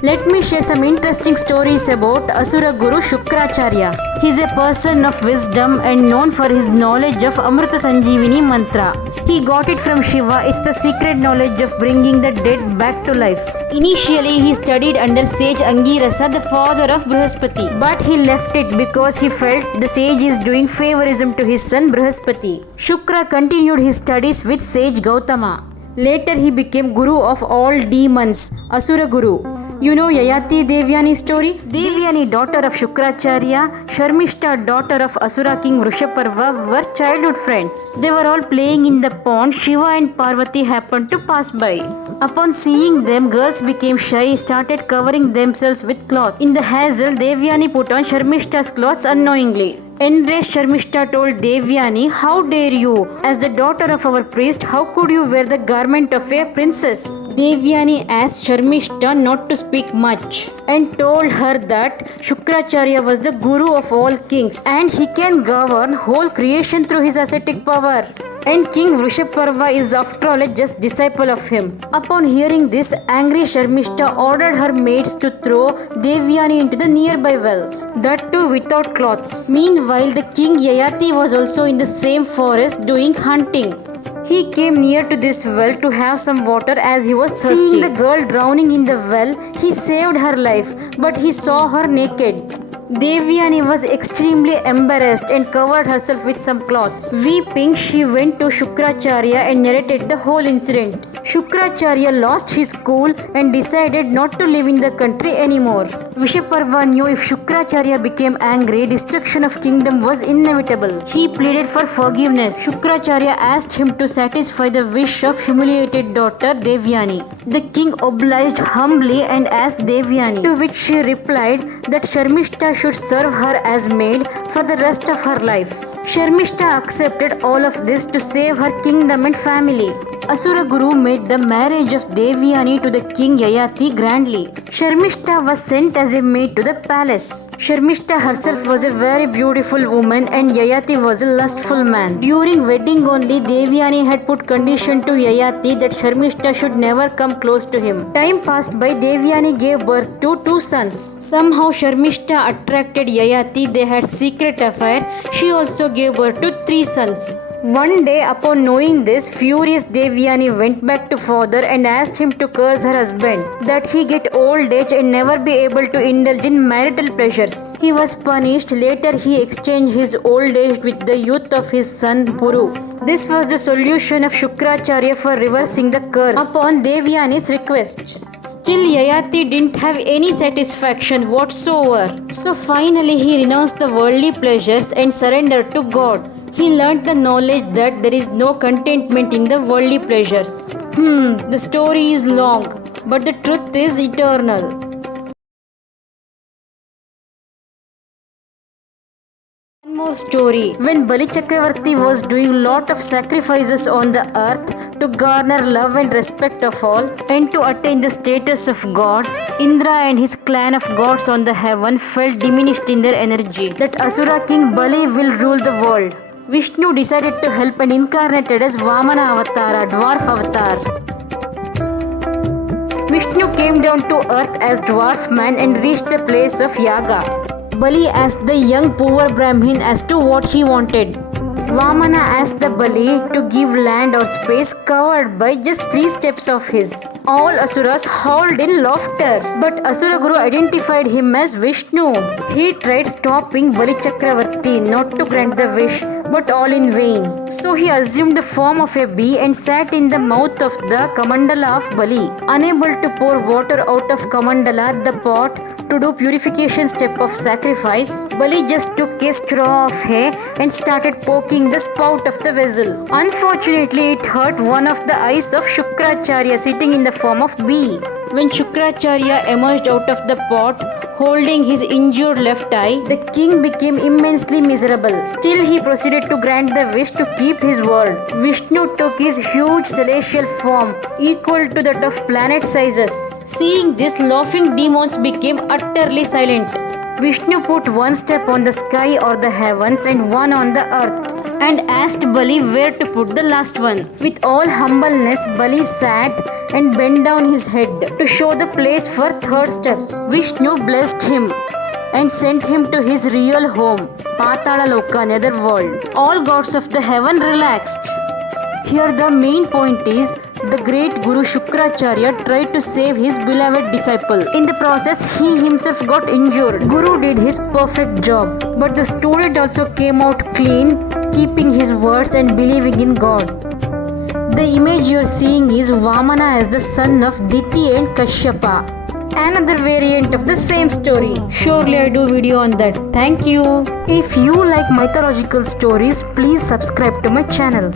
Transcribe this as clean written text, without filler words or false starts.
Let me share some interesting stories about Asura Guru Shukracharya. He is a person of wisdom and known for his knowledge of Amrita Sanjeevani mantra. He got it from Shiva. It's the secret knowledge of bringing the dead back to life. Initially, he studied under sage Angirasa, the father of Brihaspati. But he left it because he felt the sage is doing favorism to his son Brihaspati. Shukra continued his studies with sage Gautama. Later, he became guru of all demons, Asura Guru. You know Yayati Devyani story? Devyani, daughter of Shukracharya, Sharmishta, daughter of Asura king Vrushaparva, were childhood friends. They were all playing in the pond. Shiva and Parvati happened to pass by. Upon seeing them, girls became shy, started covering themselves with cloths. In the hassle, Devyani put on Sharmishta's clothes unknowingly. Enraged, Sharmishta told Devyani, "How dare you? As the daughter of our priest, how could you wear the garment of a princess?" Devyani asked Sharmishta not to speak much and told her that Shukracharya was the guru of all kings and he can govern whole creation through his ascetic power. And King Vrushaparva is after all a just disciple of him. Upon hearing this, angry Sharmishta ordered her maids to throw Devyani into the nearby well, that too without clothes. Meanwhile, the king Yayati was also in the same forest doing hunting. He came near to this well to have some water as he was thirsty. Seeing the girl drowning in the well, he saved her life, but he saw her naked. Devyani was extremely embarrassed and covered herself with some cloths. Weeping, she went to Shukracharya and narrated the whole incident. Shukracharya lost his cool and decided not to live in the country anymore. Vishaparva knew if Shukracharya became angry, destruction of kingdom was inevitable. He pleaded for forgiveness. Shukracharya asked him to satisfy the wish of humiliated daughter Devyani. The king obliged humbly and asked Devyani, to which she replied that Sharmishta should serve her as maid for the rest of her life. Sharmishta accepted all of this to save her kingdom and family. Asura Guru made the marriage of Devyani to the king Yayati grandly. Sharmishta was sent as a maid to the palace. Sharmishta herself was a very beautiful woman and Yayati was a lustful man. During wedding only, Devyani had put condition to Yayati that Sharmishta should never come close to him. Time passed by, Devyani gave birth to 2 sons. Somehow Sharmishta attracted Yayati. They had secret affair. She also gave birth to 3 sons. One day, upon knowing this, furious Devyani went back to father and asked him to curse her husband, that he get old age and never be able to indulge in marital pleasures. He was punished. Later, he exchanged his old age with the youth of his son Puru. This was the solution of Shukracharya for reversing the curse upon Devyani's request. Still, Yayati didn't have any satisfaction whatsoever. So finally, he renounced the worldly pleasures and surrendered to God. He learnt the knowledge that there is no contentment in the worldly pleasures. The story is long, but the truth is eternal. One more story. When Bali Chakravarti was doing lot of sacrifices on the earth to garner love and respect of all and to attain the status of God, Indra and his clan of gods on the heaven felt diminished in their energy. That Asura king Bali will rule the world. Vishnu decided to help and incarnated as Vamana Avatara, dwarf avatar. Vishnu came down to earth as dwarf man and reached the place of Yaga. Bali asked the young poor Brahmin as to what he wanted. Vamana asked the Bali to give land or space covered by just 3 steps of his. All asuras howled in laughter, but Asura Guru identified him as Vishnu. He tried stopping Bali Chakravarti not to grant the wish, but all in vain. So he assumed the form of a bee and sat in the mouth of the Kamandala of Bali. Unable to pour water out of Kamandala, the pot, to do purification step of sacrifice, Bali just took a straw of hay and started poking the spout of the vessel. Unfortunately, it hurt one of the eyes of Shukracharya sitting in the form of bee. When Shukracharya emerged out of the pot, holding his injured left eye, the king became immensely miserable. Still, he proceeded to grant the wish to keep his word. Vishnu took his huge celestial form, equal to that of planet sizes. Seeing this, laughing demons became utterly silent. Vishnu put 1 step on the sky or the heavens and 1 on the earth. and asked Bali where to put the last one. With all humbleness, Bali sat and bent down his head to show the place for third step. Vishnu blessed him and sent him to his real home, Patala Loka, netherworld. All gods of the heaven relaxed. Here the main point is the great Guru Shukracharya tried to save his beloved disciple. In the process, he himself got injured. Guru did his perfect job, but the student also came out clean, keeping his words and believing in God. The image you are seeing is Vamana as the son of Diti and Kashyapa. Another variant of the same story. Surely I do video on that. Thank you. If you like mythological stories, please subscribe to my channel.